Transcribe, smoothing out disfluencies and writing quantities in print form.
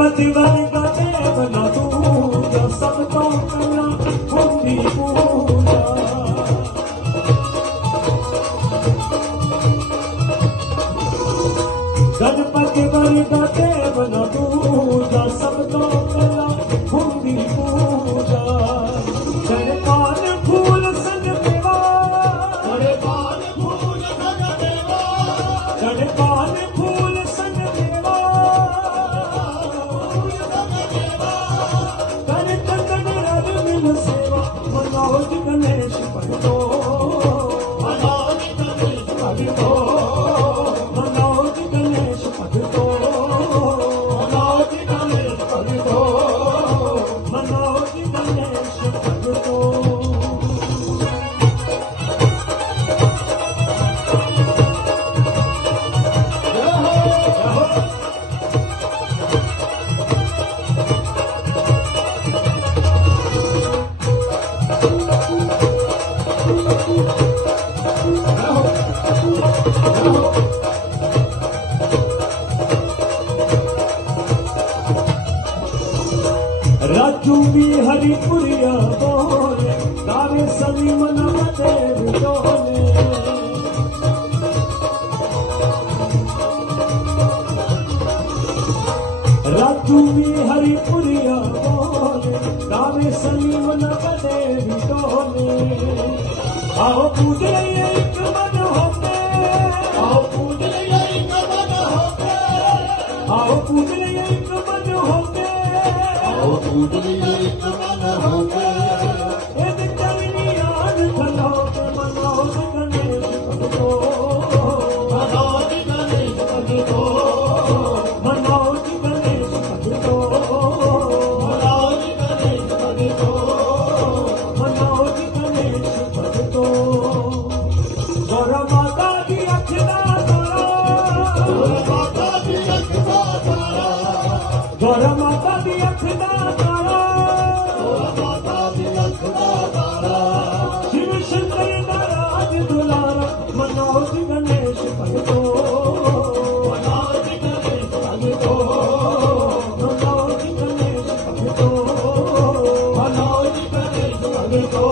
गणपति वर्गा देव न दूजा सब तो कला होती पूजा गणपति वर्गा देव न दूजा सब तो कला होती पूजा चरपान फूल सन देवा चरपान फूल सन देवा चरपान फूल सन देवा कर चंदन रज मिल सेवा मनोज गणेश भगतो मनोज गणेश भगतो मनोज गणेश भगतो मनोज गणेश भगतो मनोज गणेश भगतो राजू भी हरिपुरिया बोले गावे सभी मनमते विडोले राजू भी हरिपुरिया बोले गावे सभी मनमते विडोले आओ पूज लइए एक मन होके आओ पूज लइए एक मन होके आओ पूज लइए एक मन होके आओ पूज लइए एक मन होके ए चरनी याद खलो के मनोज गणेश भगतो मनोज गणेश भगतो मनोज गणेश भगतो मनोज गणेश भगतो मनोज गणेश भगतो गौर माता की अखना तारा गौर माता की अखना तारा गौर माता की अखना तारा गौर माता की अखना तारा शिव शंकर नाराज दुलारा मनोज गणेश भगतो मनोज गणेश भगतो मनोज गणेश भगतो मनोज गणेश भगतो